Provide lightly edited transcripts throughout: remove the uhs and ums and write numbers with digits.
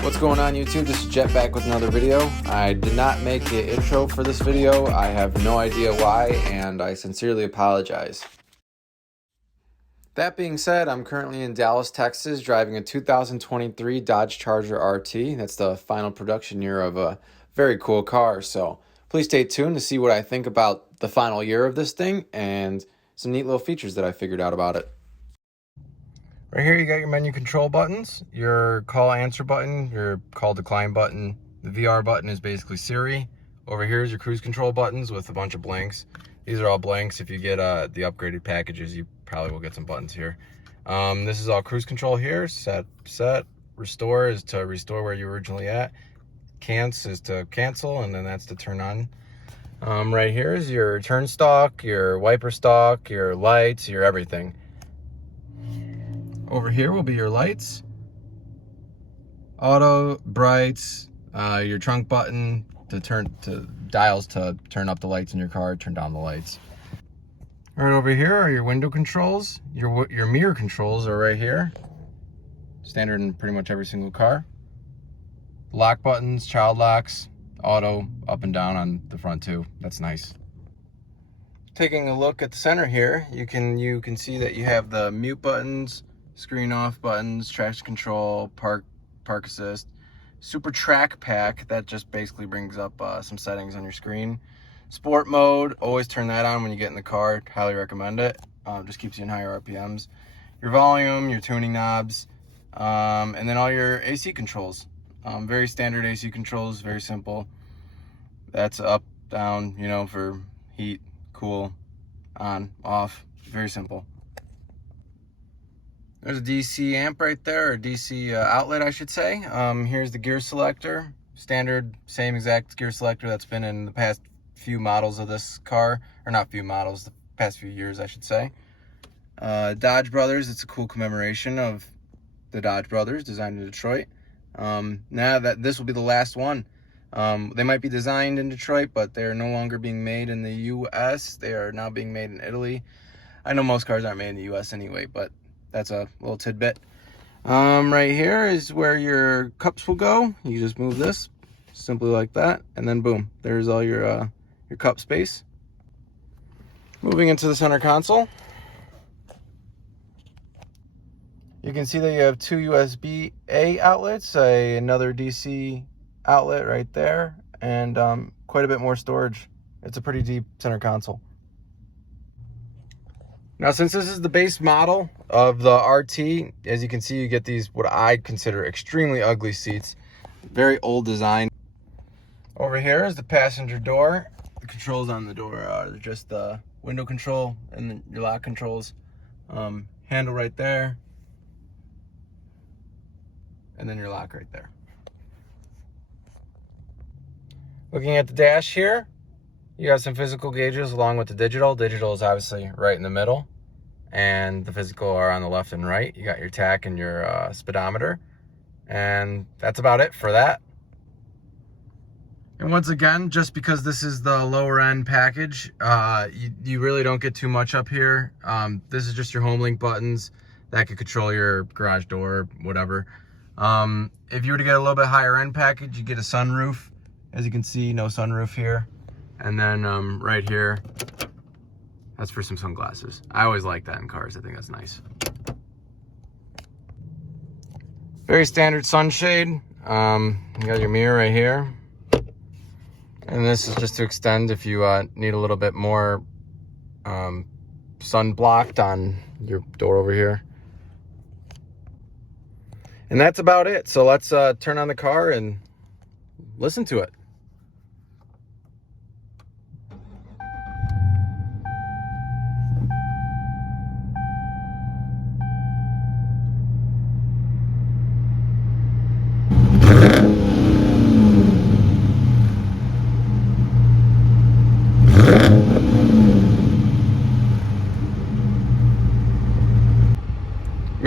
What's going on YouTube? This is Scat Pack with another video. I did not make the intro for this video. I have no idea why, and I sincerely apologize. That being said, I'm currently in Dallas, Texas, driving a 2023 Dodge Charger RT. That's the final production year of a very cool car, so please stay tuned to see what I think about the final year of this thing and some neat little features that I figured out about it. Right here, you got your menu control buttons, your call answer button, your call decline button. The VR button is basically Siri. Over here is your cruise control buttons with a bunch of blanks. These are all blanks. If you get the upgraded packages, you probably will get some buttons here. This is all cruise control here. Set. Restore is to restore where you were originally at. Cancel is to cancel, and then that's to turn on. Right here is your turn stalk, your wiper stalk, your lights, your everything. Over here will be your lights, auto, brights, your trunk button dials to turn up the lights in your car, turn down the lights. Right over here are your window controls. Your mirror controls are right here. Standard in pretty much every single car. Lock buttons, child locks, auto, up and down on the front too. That's nice. Taking a look at the center here, you can see that you have the mute buttons, screen off buttons, traction control, park assist, super track pack. That just basically brings up some settings on your screen. Sport mode, always turn that on when you get in the car. Highly recommend it. Just keeps you in higher RPMs. Your volume, your tuning knobs, and then all your AC controls. Very standard AC controls, very simple. That's up, down, for heat, cool, on, off. Very simple. There's a DC amp right there, or DC outlet, I should say. Here's the gear selector. Standard, same exact gear selector that's been in the past few models of this car. Or not few models, the past few years, I should say. Dodge Brothers, it's a cool commemoration of the Dodge Brothers, designed in Detroit. Now that this will be the last one. They might be designed in Detroit, but they are no longer being made in the U.S. They are now being made in Italy. I know most cars aren't made in the U.S. anyway, but that's a little tidbit. Right here is where your cups will go. You just move this simply like that, and then boom, there's all your cup space. Moving into the center console, you can see that you have two USB-A outlets, another DC outlet right there, and quite a bit more storage. It's a pretty deep center console. Now, since this is the base model of the RT, as you can see, you get these, what I consider extremely ugly seats. Very old design. Over here is the passenger door. The controls on the door are just the window control and your lock controls. Handle right there. And then your lock right there. Looking at the dash here, you got some physical gauges along with the digital. Digital is obviously right in the middle, and the physical are on the left and right. You got your tach and your speedometer, and that's about it for that. And once again, just because this is the lower end package, you really don't get too much up here. This is just your home link buttons that could control your garage door, whatever. If you were to get a little bit higher end package, you get a sunroof. As you can see, no sunroof here. And then right here, that's for some sunglasses. I always like that in cars. I think that's nice. Very standard sunshade. You got your mirror right here. And this is just to extend if you need a little bit more sun blocked on your door over here. And that's about it. So let's turn on the car and listen to it.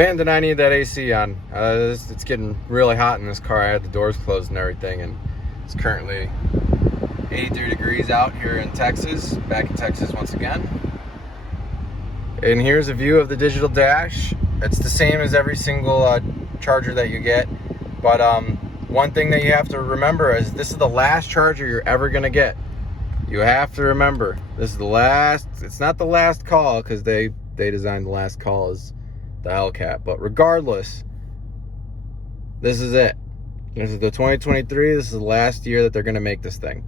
Man, did I need that AC on. It's getting really hot in this car. I had the doors closed and everything, and it's currently 83 degrees out here in Texas. Back in Texas once again. And here's a view of the digital dash. It's the same as every single charger that you get, but one thing that you have to remember is this is the last charger you're ever gonna get. You have to remember, this is the last. It's not the last call, because they designed the last call as the Hellcat, but regardless, this is it. This is the 2023. This is the last year that they're gonna make this thing.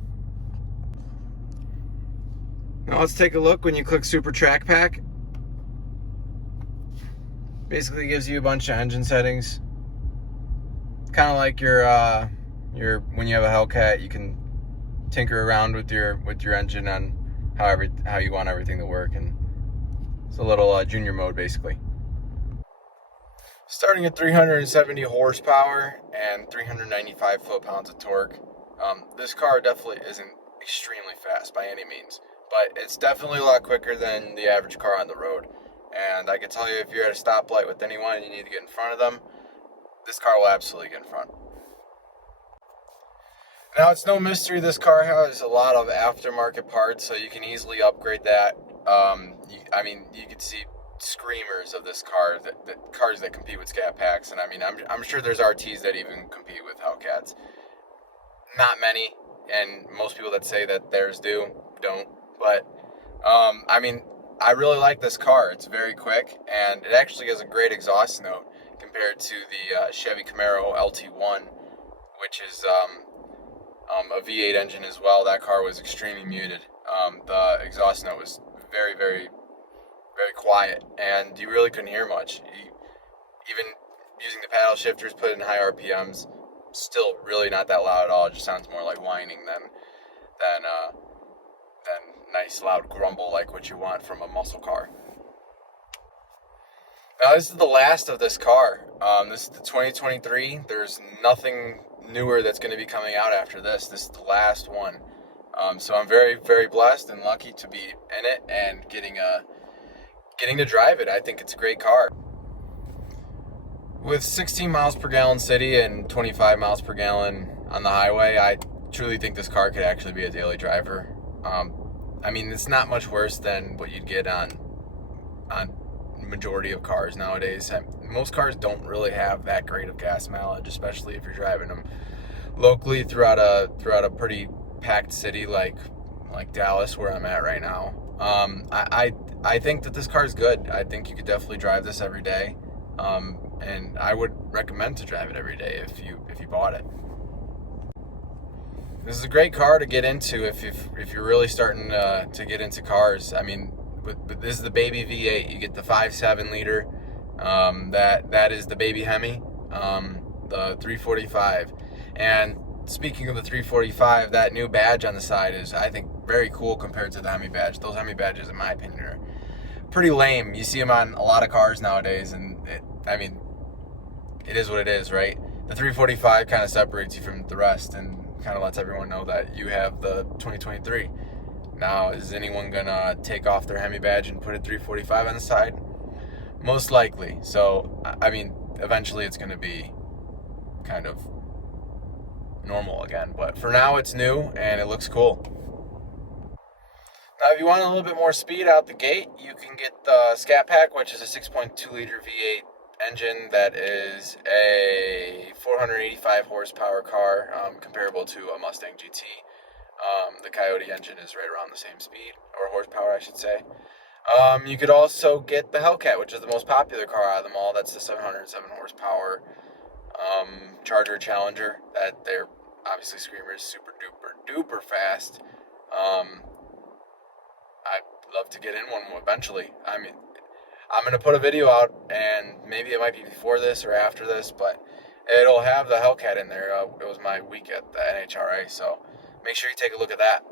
Now let's take a look. When you click Super Track Pack, basically gives you a bunch of engine settings. Kind of like your when you have a Hellcat, you can tinker around with your engine on how you want everything to work, and it's a little junior mode basically. Starting at 370 horsepower and 395 foot-pounds of torque. This car definitely isn't extremely fast by any means, but it's definitely a lot quicker than the average car on the road. And I can tell you, if you're at a stoplight with anyone and you need to get in front of them, this car will absolutely get in front. Now, it's no mystery this car has a lot of aftermarket parts, so you can easily upgrade that. You can see screamers of this car, that cars that compete with Scat Packs, and I'm sure there's RTs that even compete with Hellcats. Not many, and most people that say that theirs don't. But I really like this car. It's very quick, and it actually has a great exhaust note compared to the Chevy Camaro LT1, which is a V8 engine as well. That car was extremely muted. The exhaust note was very, very, very quiet, and you really couldn't hear much. Even using the paddle shifters, put in high RPMs, still really not that loud at all. It just sounds more like whining than nice loud grumble like what you want from a muscle car. Now, this is the last of this car. This is the 2023. There's nothing newer that's going to be coming out after this. This is the last one. So I'm very, very blessed and lucky to be in it and getting to drive it. I think it's a great car. With 16 miles per gallon city and 25 miles per gallon on the highway, I truly think this car could actually be a daily driver. It's not much worse than what you'd get on majority of cars nowadays. Most cars don't really have that great of gas mileage, especially if you're driving them locally throughout a pretty packed city like Dallas, where I'm at right now. I think that this car is good. I think you could definitely drive this every day, and I would recommend to drive it every day if you bought it. This is a great car to get into if you're really starting to get into cars. But this is the baby V8. You get the 5.7 liter. That is the baby Hemi, the 345. And speaking of the 345, that new badge on the side is, I think, very cool compared to the Hemi badge. Those Hemi badges, in my opinion, are pretty lame. You see them on a lot of cars nowadays, and it is what it is, right? The 345 kind of separates you from the rest and kind of lets everyone know that you have the 2023. Now, is anyone gonna take off their Hemi badge and put a 345 on the side? Most likely. So, eventually it's gonna be kind of normal again. But for now, it's new and it looks cool. Now, if you want a little bit more speed out the gate, you can get the Scat Pack, which is a 6.2 liter V8 engine that is a 485 horsepower car, comparable to a Mustang GT. The Coyote engine is right around the same speed, or horsepower, I should say. You could also get the Hellcat, which is the most popular car out of them all. That's the 707 horsepower Charger Challenger. That they're obviously screamers, super duper fast. I'd love to get in one eventually. I'm gonna put a video out, and maybe it might be before this or after this, but it'll have the Hellcat in there. It was my week at the NHRA, so make sure you take a look at that.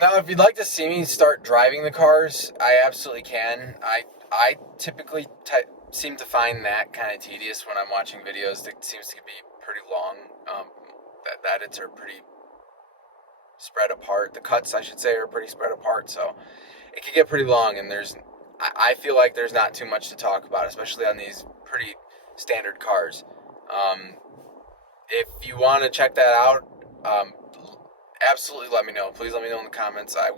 Now, if you'd like to see me start driving the cars, I absolutely can. I typically seem to find that kind of tedious when I'm watching videos that seems to be pretty long. The edits are pretty spread apart. The cuts, I should say, are pretty spread apart. So it could get pretty long, and I feel like there's not too much to talk about, especially on these pretty standard cars. If you want to check that out, absolutely let me know. Please let me know in the comments. I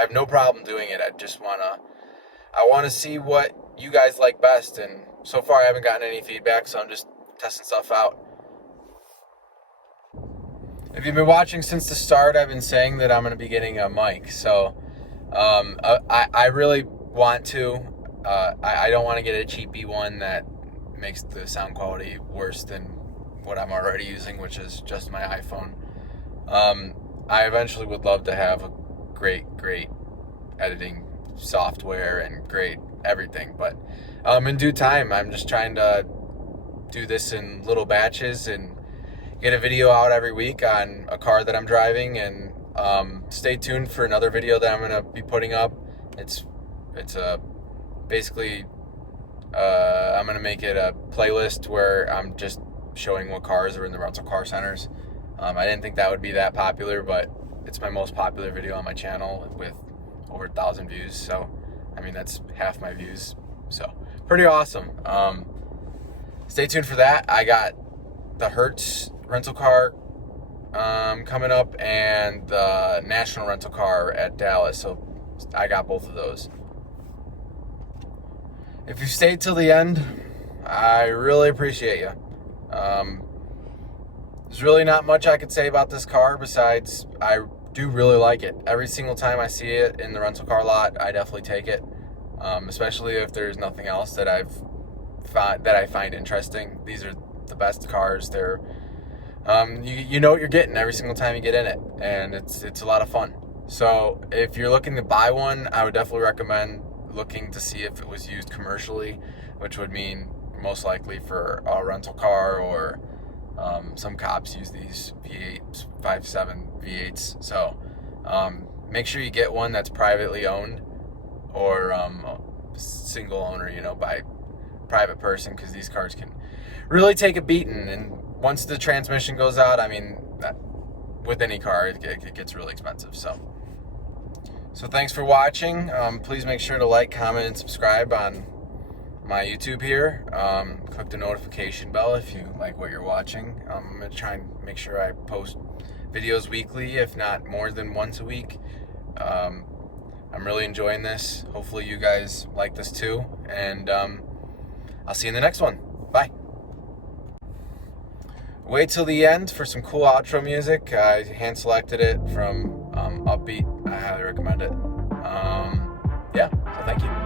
have no problem doing it. I want to see what you guys like best, and so far I haven't gotten any feedback, so I'm just testing stuff out. If you've been watching since the start, I've been saying that I'm going to be getting a mic. So I really want to. I don't want to get a cheapy one that makes the sound quality worse than what I'm already using, which is just my iPhone. I eventually would love to have a great editing software and great everything, but in due time, I'm just trying to do this in little batches and get a video out every week on a car that I'm driving, and stay tuned for another video that I'm going to be putting up. It's basically I'm going to make it a playlist where I'm just showing what cars are in the rental car centers. I didn't think that would be that popular, but it's my most popular video on my channel with over 1,000 views. So, I mean, that's half my views. So, pretty awesome. Stay tuned for that. I got the Hertz rental car coming up, and the National rental car at Dallas. So, I got both of those. If you stayed till the end, I really appreciate you. There's really not much I could say about this car besides I do really like it. Every single time I see it in the rental car lot, I definitely take it. Especially if there's nothing else that I find interesting. These are the best cars. They're you know what you're getting every single time you get in it, and it's a lot of fun. So if you're looking to buy one, I would definitely recommend looking to see if it was used commercially, which would mean most likely for a rental car, or some cops use these V8s, 5.7 V8s. So make sure you get one that's privately owned, or single owner, by private person, because these cars can really take a beating. And once the transmission goes out, I mean, with any car, it gets really expensive. So thanks for watching. Please make sure to like, comment, and subscribe on my YouTube here. Click the notification bell if you like what you're watching. I'm going to try and make sure I post videos weekly, if not more than once a week. I'm really enjoying this. Hopefully you guys like this too. And I'll see you in the next one. Bye. Wait till the end for some cool outro music. I hand selected it from Upbeat. I highly recommend it. Yeah, so thank you.